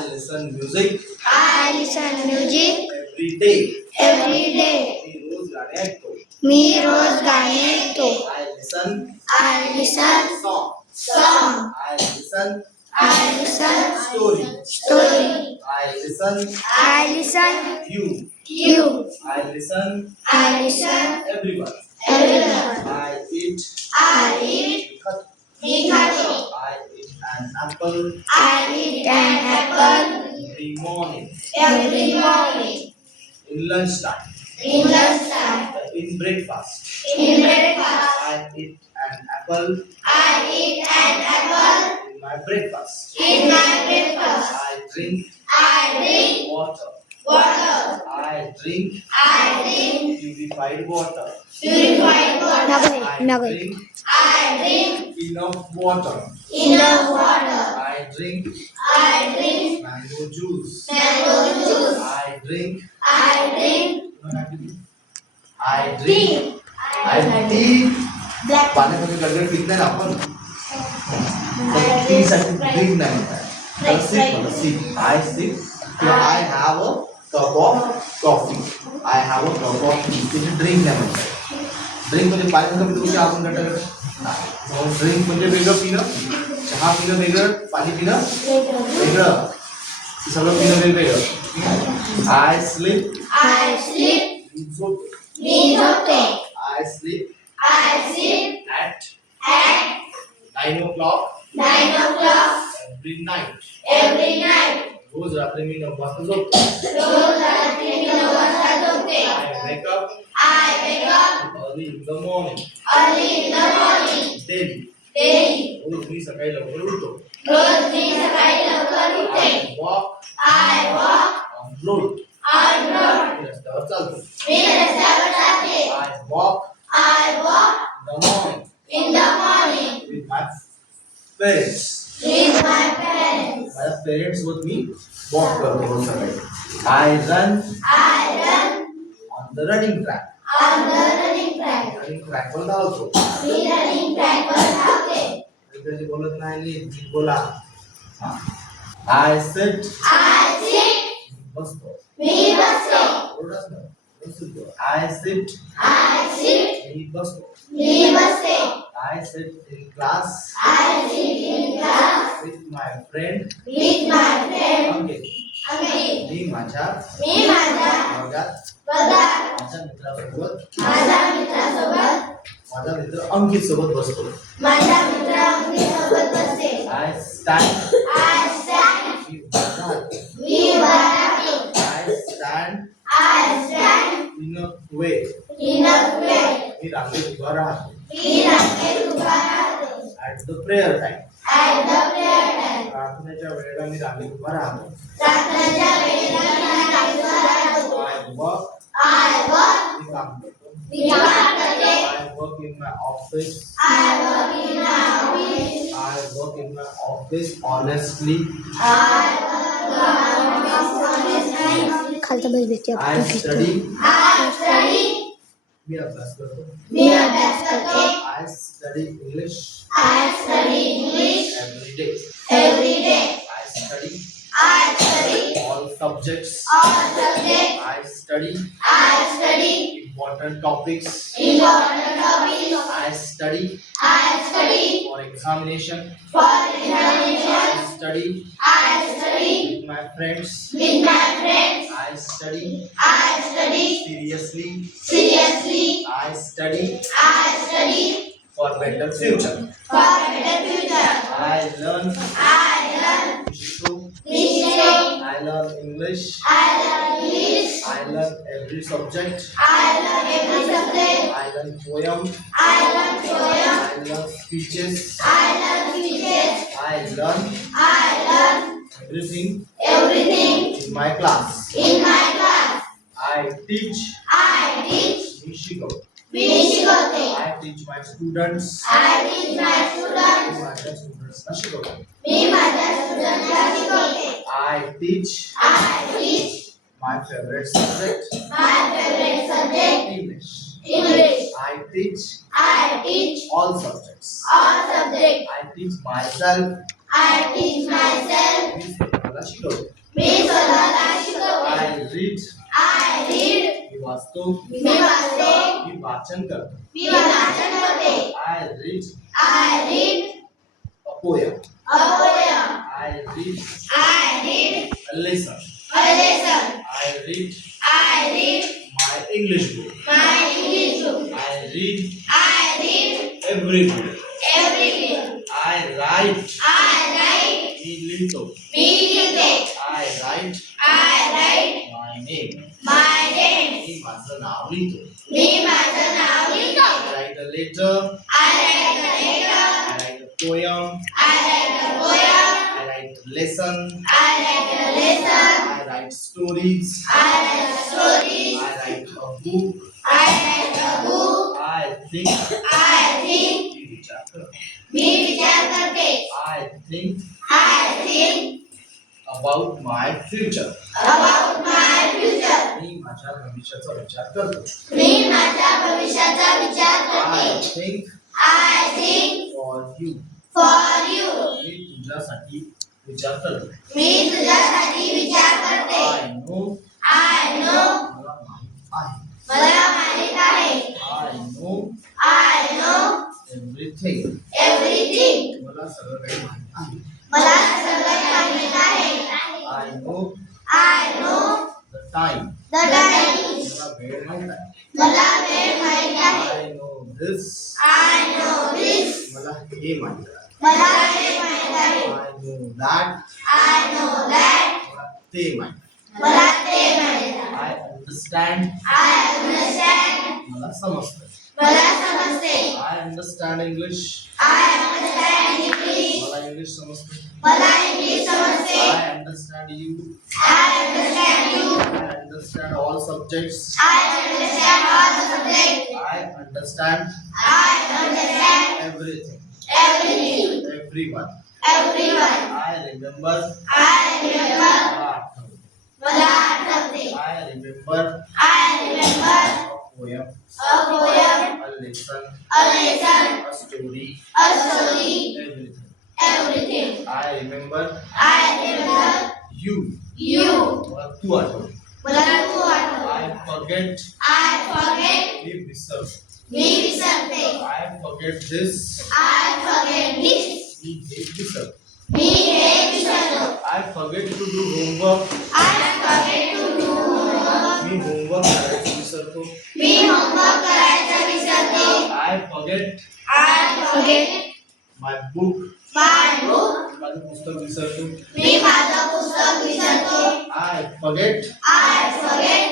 I listen music I listen music every day. every day. मी रोज गाणे ऐकतो. मी रोज गाणे ऐकतो. I listen I listen song. song. I listen story. I listen I listen you. you. I listen I listen everyone. everyone. I eat I eat potato. I eat an apple I eat an apple every morning. every morning. In lunchtime. In lunchtime. In breakfast. In breakfast. I eat an apple I eat an apple in my breakfast. in my breakfast. I drink I drink water. water. I drink I drink purified water. purified water. I drink I drink enough water. enough water. I drink I drink mango juice. mango juice. I drink I drink I drink I tea. पाण्यामध्ये गडगड पित नाही ना आपण. T साठी drink नाही म्हणतात. SIP म्हणतात. सिप. आय सिप किंवा I have a cup of coffee. I have a cup of T. त्याची ड्रिंक नाही म्हणतात. ड्रिंक म्हणजे पाण्यामध्ये पितो की आपण गडगड. ड्रिंक म्हणजे वेगळं पिणं. चहा पिणं वेगळं, पाणी पिणं वेगळं. सगळं पिणं वेगवेगळं. I sleep. I sleep. मी झोपतो. मी झोपते. I sleep I sleep at at 9 o'clock 9 o'clock every night. every night. रोज रात्री मी 9 वाजता झोपतो. रोज रात्री मी 9 वाजता झोपते. I wake up I wake up early in the morning. early in the morning. Daily. Daily. रोज मी सकाळी लवकर उठतो. रोज मी सकाळी लवकर उठते. I walk I walk on road. on road. मी रस्त्यावर चालतो. मी रस्त्यावर जाते. I walk I walk in the morning in the morning with my parents. with my parents. माझ्या पेरेंट्स सोबत मी वॉक करतो रोज सकाळी. I run I run on the running track. on the running track. Running track वर धावतो. मी running track वर धावते. कधी बोलत नाही नीट बोला. I sit I sit. बसतो. मी बसते. ओरडत नाही. बसतो. I sit I sit. मी बसतो. मी बसते. I sit in class I sit in class with my friend with my friend. Ankit. Ankit. मी माझ्या मी माझ्या वर्गात वर्गात माझ्या मित्रासोबत माझ्या मित्रासोबत माझा मित्र अंकित सोबत बसतो. माझ्या मित्र अंकितसोबत बसते. I stand I stand. मी उभा राहतो. मी उभा राहते. I stand I stand in a way. in a way. मी रांगेत उभा राहतो. मी रांगेत उभा राहते. At the prayer time. At the prayer time. प्रार्थनेच्या वेळेला मी रांगेत उभा राहतो. प्रार्थनेच्या वेळेला मी रांगेत उभा राहतो. I work I work. मी काम करतो. मी काम करते. I work in my office. I work in my office. I work in my office honestly. I work in my office honestly. खालचा बस भेटते I study. I study. मी अभ्यास करतो. मी अभ्यास करते. I study English I study English every day. every day. I study I study all subjects. all subjects. I study I study important topics. important topics. I study I study for examination. for I examination. study I study with my friends. with my friends. I study I study seriously. seriously. I study I study for better future. for better future. I learn I learn Vishnu. history. I learn English. I learn English. I learn every subject. I learn every subject. I learn poem. I learn poem. I learn speeches. I learn speeches. I learn I learn everything everything in my class. in my class. I teach. I teach. मी शिकवतो. मी शिकवते. I teach my students. I teach my students. मी माझ्या स्टुडंट्सना शिकवतो. मी माझ्या स्टुडंट्सला शिकवते. I teach I teach my favorite subject, my favorite subject, English. English. I teach I teach all subjects. all subjects. I teach myself. I teach myself. मी स्वतःला स्वतःला शिकवतो. मी स्वतःला शिकवते. I read. I read. मी वाचतो. मी वाचते. मी वाचन करतो. मी वाचन करते. I read I read a poem. A poem. I read I read a lesson. A lesson. I read I read my English book. My English book. I read I read every day. Every day. I write. I write. मी लिहितो. मी लिहिते. I write I write my name. My name. मी माझं नाव लिहितो. मी माझं नाव लिहितो. I write a letter. I write a letter. I write a poem. I write a poem. I write a lesson. I write a lesson. I write stories. I write stories. I write a book. I write a book. I think. I think. मी विचार करतो. मी विचार करते. I think I think about my future. about my future. मी माझ्या भविष्याचा विचार करतो. मी माझ्या भविष्याचा विचार I करते. think I think for you. for you. मी तुझ्यासाठी विचार करतो. मी तुझ्यासाठी विचार करते. I know. I know. मला माहित आहे. मला माहित आहे. I know I know everything. everything. मला सगळं काही माहित आहे. मला सगळं माहित आहे. I know I know the time. the time. मला वेळ माहित आहे. मला वेळ माहित आहे. I know this. I know this. मला हे माहित आहे. मला हे माहित आहे. I know that. I know that. मला ते माहित आहे. मला ते माहित आहे. I understand. I understand. मला समजतं. मला समजते. I understand English. I understand English. मला इंग्लिश समजतं. मला इंग्लिश समजते. I understand you. I understand you. I understand all subjects. I understand all the subjects. I understand I understand everything. everything. Everyone. Everyone. I remember. I remember. मला आठवतं. मला आठवते. I remember I remember a poem, a poem, a lesson, a lesson, a story, a story, everything. everything. I remember I remember you. you. मला तू आठवतं. मला तू आठवते. I forget. I forget. मी विसरतो. मी विसरते. I forget this. I forget this. मी हे विसरतो. मी हे विसरतो. I forget to do homework. I forget to do homework. Me homework करायचं विसरतो. मी homework करायचं विसरते. I forget I forget my book. my book. माझं पुस्तक विसरतो. मी माझं पुस्तक विसरतो. I forget I forget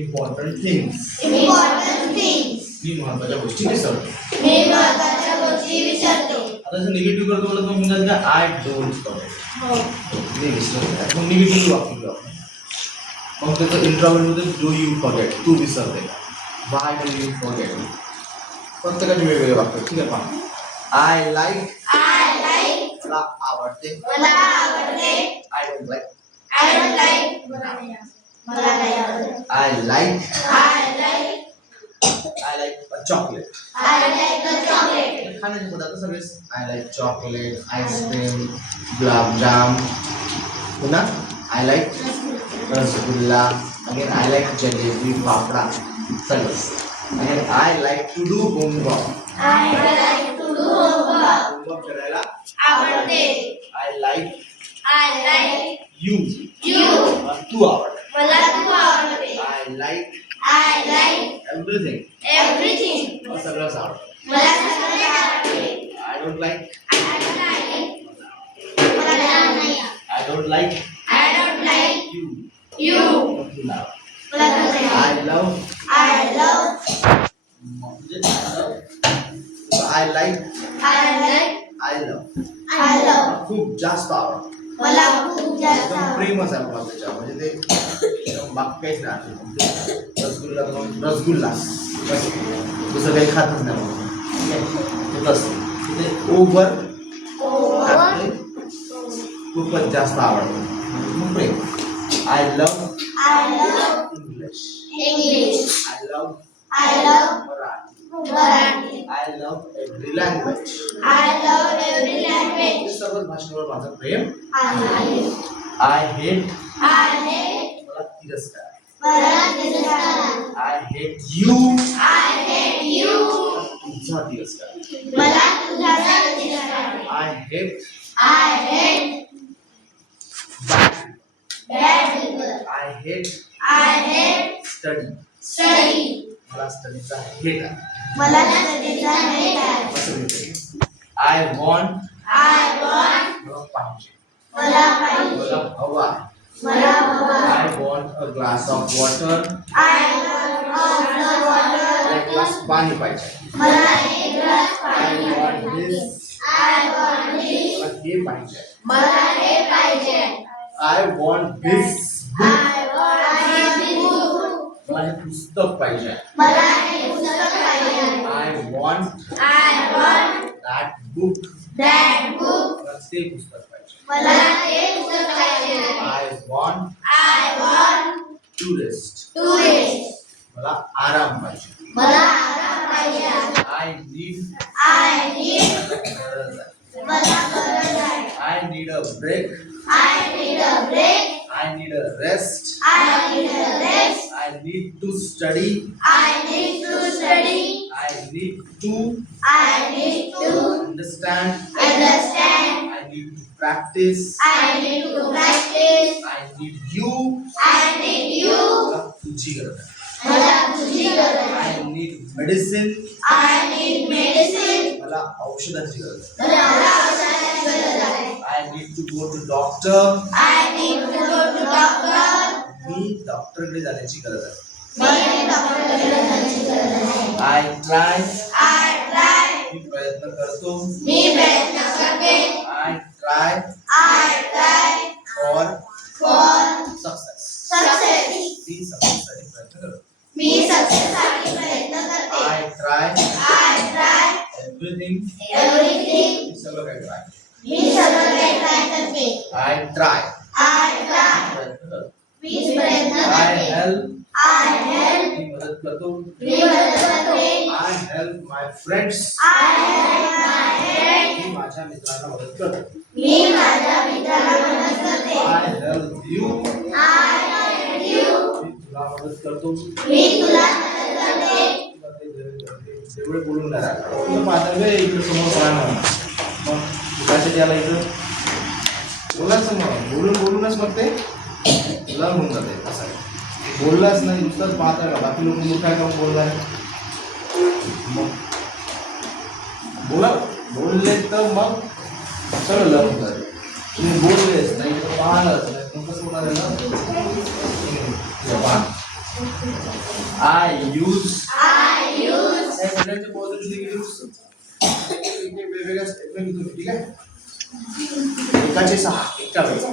important things. important things. मी महत्त्वाच्या गोष्टी विसरतो. मी महत्त्वाच्या गोष्टी विसरते. आता जर निगेटिव्ह करतो मला तुम्ही म्हणतात का आय डोंट फॉरगेट. मी विसरतो. मग निगेटिव्ह वाक्य घेऊ आपण. मग त्याचं इंट्रोवर्टमध्ये डू यू फॉरगेट. तू विसरते. Why do you forget. प्रत्येकाचे वेगवेगळे वाक्य. ठीक आहे पहा. I like. I like. मला आवडते. मला आवडते. I don't like. I don't like. मला नाही आवडत. I like. I like. I like a chocolate. I like the chocolate. खाण्याचे पदार्थ सगळेच. I like chocolate, ice cream, gulabjam. पुन्हा I like rasgulla. Again I like jalebi, fafda. सगळं. Again I like to do homework. I like to do homework. Homework करायला आवडते. I like I like you. you. तू आवड. मला तू आवडते. I like I like everything. everything. मला सगळंच आवडतं. मला सगळे आवडते. I don't like. I don't like. मला नाही आवडत. I don't like I don't like you. you. तुला आवड. मला नाही आवडत. I love. I love. म्हणजे I like. I like. I love. I love. खूप जास्त आवडतं. मला खूप जास्त एकदम आवडते. प्रेमच आहे मला त्याच्या. म्हणजे ते एकदम बाकी काहीच नाही आठवत. रसगुल्ला म्हणून रसगुल्ला बस. दुसरं काही खातच नाही म्हणून. ठीक आहे. ते तसं ते ओव्हर खाते खूपच जास्त आवडतं. मग प्रेम. I love I love English. English. I love I love Marathi. Marathi. I love every language. I love every language. सर्वच भाषेवर माझं प्रेम आहे. आय हेट आहे. मला तिरस्कार मला तिरस्कार. I hate you I hate you. तुझा तिरस्कार मला तुझा तिरस्कार. I hate I hate bad people. I hate I hate study study. मला स्टडीचा हेट आहे मला studyचा hate आहे. असं लिहितो आय वॉन्ट I want. मला पाहिजे मला पाहिजे. मला हवा आहे मला हवा. I want a glass of water I want water. एक ग्लास पाणी पाहिजे मला एक ग्लास आय पाणी वॉन्ट पाहिजे. दिस I want this. मला हे पाहिजे मला हे पाहिजे. I want this I want this book. मला हे पुस्तक पाहिजे मला हे पुस्तक पाहिजे. I want I want that book that book. मला ते पुस्तक पाहिजे मला हे पुस्तक पाहिजे. I want I want to rest to rest. मला आराम पाहिजे मला आराम पाहिजे. I need I need. गरज आहे मला गरज आहे. I need a break I need a break. I need a rest I need a rest. I need to study I need to study. I need to I need to understand understand. I need to practice I need to practice. I need you I need you. मला तुझी गरज आहे मला तुझी गरज आहे. I need medicine I need medicine. मला औषधाची गरज आहे मला औषधाची गरज आहे. I need to go to doctor I need to go to doctor. मी डॉक्टरकडे जाण्याची गरज आहे मी डॉक्टरकडे जाण्याची गरज आहे. I try I try. मी प्रयत्न करतो मी प्रयत्न करते. I try I try for for success success. मी सक्सेससाठी प्रयत्न करतो मी सक्सेससाठी प्रयत्न करते. I try I try everything everything. मी सगळं काही ट्राय मी सगळं काही ट्राय करते. I try I try. प्रयत्न करतो मी प्रयत्न आय करते. Help I help. मी मदत करतो मी मदत करते. I help my friends I help my friend. मी माझ्या मित्रांना मदत करतो मी माझ्या मित्राला मदत करते. I help you I help you. मी तुला मदत करतो मी तुला मदत करते. तेवढे बोलून नाही राहिला. तुझं पाहता वे इकडे समोर काय म्हणा मग तुझ्यासाठी आला इकडं बोलायचं मग बोलूनच मग ते तुला होऊन जाते असं आहे बोललाच नाही नुसतंच पाहता का बाकी लोक मूर्ख आहे का मग बोलणार मग बोलले तर मग सगळं लग्न होऊन जाते तुम्ही बोललेच नाही तर पाहिलंच नाही मग कसं होणार आहे आय यूज I use. या सगळ्यांचे पॉझिटिव्ह निगेटिव्ह वेगवेगळ्या स्टेटमेंट घेतो ठीक आहे एकाचे 6 एका वेळेस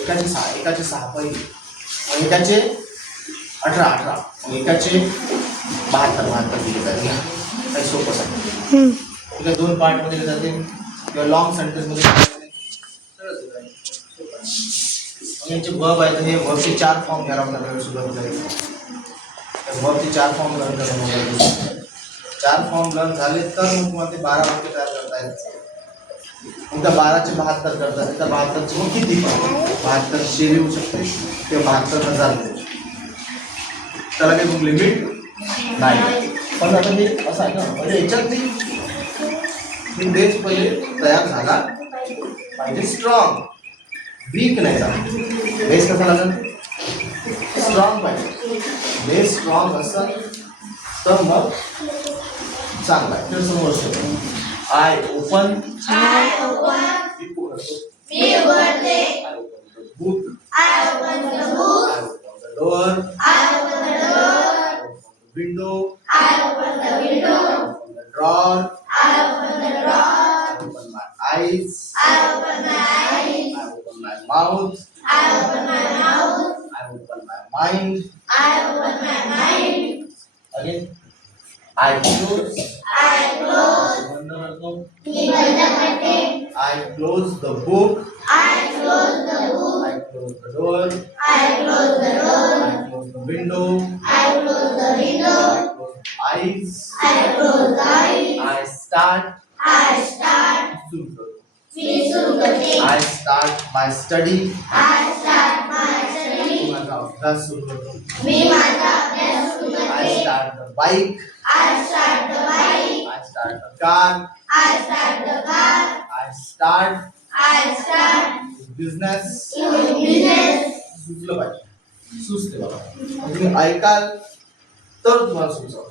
एकाचे 6 पहिले एकाचे 18 एकाचे 72 दिले जाते काही सोपं आहे ठीक आहे 2 पार्टमध्ये दिले जाते किंवा लॉंग सेंटेन्समध्ये यांचे वर्ब आहेत हे वर्बचे 4 फॉर्म घ्यायला लागतात सुरुवातीला वर्बचे 4 फॉर्म लर्न करून 4 फॉर्म लर्न झाले तर मग तुम्हाला ते 12 वाक्य तयार करता येतात एकदा 12चे 72 करतात एकदा 72चे मग किती 7200 येऊ शकते किंवा 72,000 येऊ शकते त्याला काही मग लिमिट नाही पण आता ते असं आहे ना म्हणजे याच्यात ती बेस पहिले तयार झाला पाहिजे स्ट्रॉंग वीक नाही झाला बेस कसा लागेल स्ट्रॉंग पाहिजे बेस स्ट्रॉंग असेल तर मग चांगला आहे तर समोर आय ओपन I open. मी उघडते. Book I open the book. I open the door I open the door. Window I open the window. Open the drawer I open the drawer. I open my eyes I open my eyes. I open my mouth I open my mouth. I open my mind I open my mind. again I close I close. बंद करतो मी बंद करते. I close the book I close the book. I close the door I close the door. I close the window I close the window. I close my eyes I close the eyes. I start I start. सुरू करतो मी सुरू my study. I start my study. मी माझा अभ्यास सुरू करतो. मी माझा अभ्यास सुरू I करते. start the bike. I start the bike. I start the car. I start the car. I start I start business. business. सुचलं पाहिजे. सुचते बाबा. तुम्ही ऐकाल तर तुम्हाला सुचव.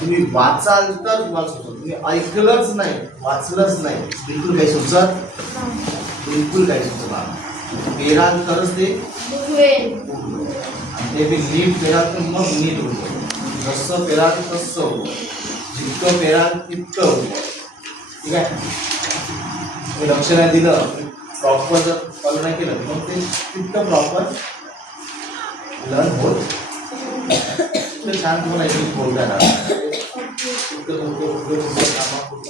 तुम्ही वाचाल तर तुम्हाला सुचव. तुम्ही ऐकलंच नाही, वाचलंच नाही, बिलकुल काही सुचत, बिलकुल काही सुचणार. पेराल तरच ते आणि ते बी नीट पेराल तर मग नीट होतं. जसं पेराल तसं होतं. जितकं पेराल तितकं होतं. ठीक आहे. तुम्ही लक्ष नाही दिलं, प्रॉपर जर फॉलो नाही केलं मग ते तितकं प्रॉपर लर्न होत. तर छान तुम्हाला एक बोलता येणार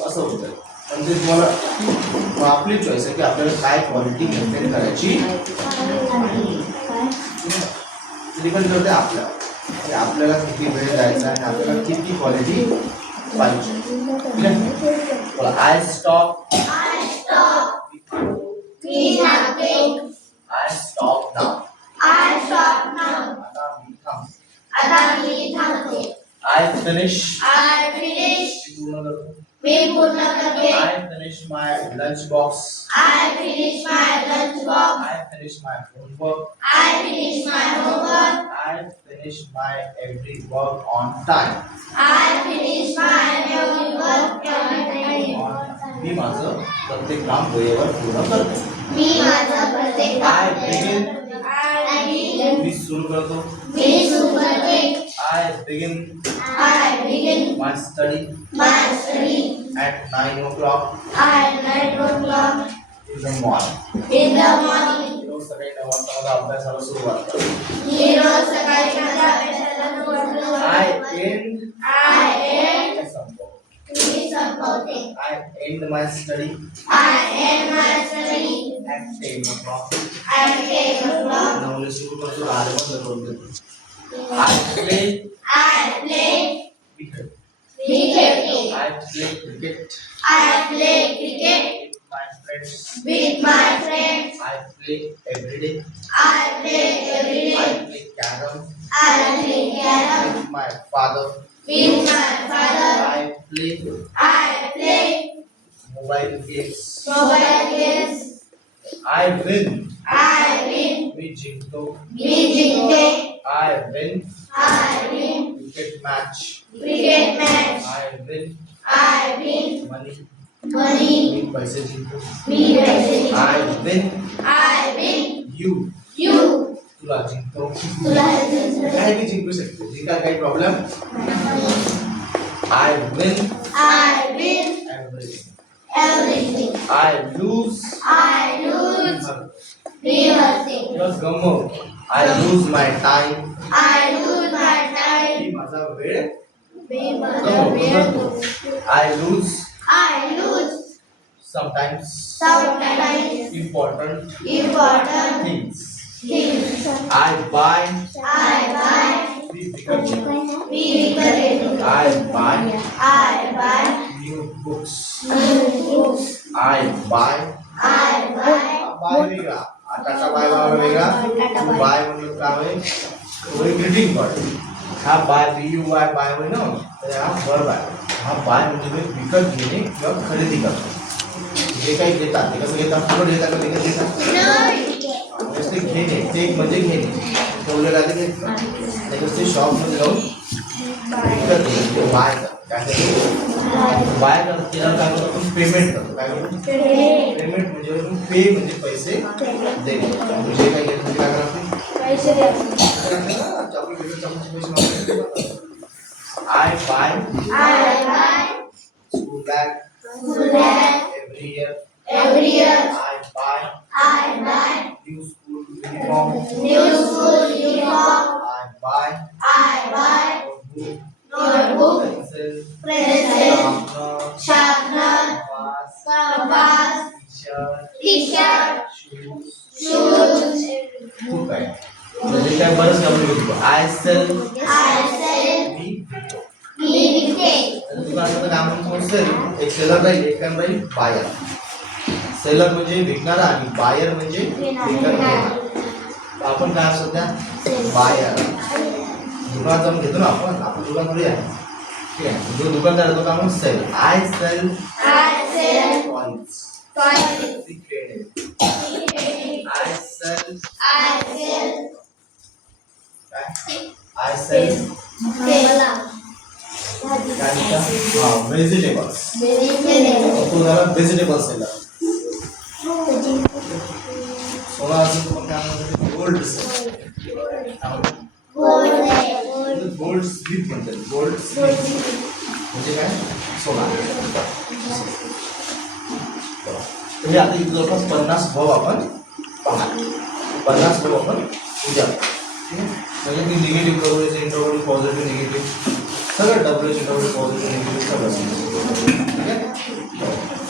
असं होतं. म्हणजे तुम्हाला आपली चॉईस आहे की आपल्याला काय क्वालिटी मेंटेन करायची डिपेंड करते आपल्याला, की आपल्याला किती वेळ द्यायचा आणि आपल्याला किती क्वालिटी पाहिजे. ठीक आहे. I stop. I stop. मी थांबते. I stop now. I stop now. आता मी थांब. आता मी थांबते. I finish. I finish. पूर्ण करतो. मी पूर्ण करते. I finish my lunch box. I finish my lunch box. I finish my homework. I finish my homework. I finish my every work on time. I finish my every work on time. मी माझं प्रत्येक काम वेळेवर पूर्ण करतो. मी माझं प्रत्येक I काम begin. I begin. मी सुरू करतो. मी सुरू करते. I begin I begin my study my study at 9 o'clock at 9 o'clock in the morning. in the morning. रोज सकाळी 9 वाजता माझा अभ्यासाला सुरुवात करतो. मी रोज सकाळी माझ्या अभ्यासाला सुरुवात I करते. end. I end. संपवतो. मी संपवते. I end my study I end my study at 10 o'clock. at 10 o'clock. 9 ला सुरू करतो. 8 बंद करून देतो. I play I play cricket. मी खेळते. I play cricket I play cricket with my friends. with my friends. I play every day. I play every I day. play carom I play carom with my father. with my father. I play I play mobile games. mobile games. I win. I win. We जिंकतो. मी जिंकते. I win I win. cricket match. Cricket match. I win I win. money. Money. मी पैसे जिंकतो. मी पैसे जिंकते. I win I win. you. You. तुला जिंकतो. तुला जिंकते. काही बी जिंकू शकतो. जिंकायला काही problem. I win I win everything. everything. I lose. I lose. मी हरते. Just गमव. I lose my time. I lose my time. मी माझा वेळ मी माझा वेळ गमावते. I lose I lose sometimes sometimes important important things. things. I buy I buy मी विकत घेतो. मी विकत घेतो. I buy I buy new books. new books. I buy I buy buy वेगळा. आताचा बाय वेगळा. बाय म्हणलं काय होय ग्रीटिंग कार्ड. हा बाय BUY बाय होय ना, तर हा वर्ब आहे. हा बाय म्हणजे तुम्ही विकत घेणे किंवा खरेदी करणे. जे काही घेतात ते कसं घेतात, फुकट घेतात का विकत घेतात? ते घेणे, ते एक म्हणजे घेणे. ठेवलेलं आहे ते घेतलं. ते शॉपमध्ये जाऊन विकत घेणे, बाय करतात. काय करतो? बाय करतो केलं काय करतो आपण पेमेंट करतो. काय करतो? पेमेंट म्हणजे पे म्हणजे पैसे देणे. म्हणजे काय घेतो म्हणजे काय करतो? पैसे द्यायचे. I buy I buy school bag school bag every year. every year. I buy I buy new school uniform. new school uniform. I buy I buy notebook, notebook, pencil, pencil, sharpener, sharpener, compass, compass, t-shirt, t-shirt, shoes. shoes. खूप आहे. म्हणजे काय बरंच कमी होतो. I sell I sell मी विकतो. मी विकते. दुकानाचं काम कोण सेल, एक सेलर राहील, एक काम राहील बायर. सेलर म्हणजे विकणारा आणि बायर म्हणजे विकत घेणारा. तर आपण काय असतो त्या बायर. दुकानात जाऊन घेतो ना आपण दुकान थोडी आहे. ठीक आहे. जो दुकानदार आहे तो काय म्हणून sell. I sell toys. I sell I sell vegetables. तो झाला व्हेजिटेबल सेलर. सोळा असेल तर काय म्हणतात गोल्ड सेलर. गोल्ड स्मिथ म्हणतात. गोल्ड स्मिथ म्हणजे काय सोळा. तर हे आता इथे जवळपास 50 भाव आपण पहा. 50 भाव आपण उद्या म्हणजे मी निगेटिव्ह करू याचे इंट्रोवर्ट पॉझिटिव्ह निगेटिव्ह सगळं डब्ल्यूचे डब्ल्यू पॉझिटिव्ह निगेटिव्ह सगळं. ठीक आहे.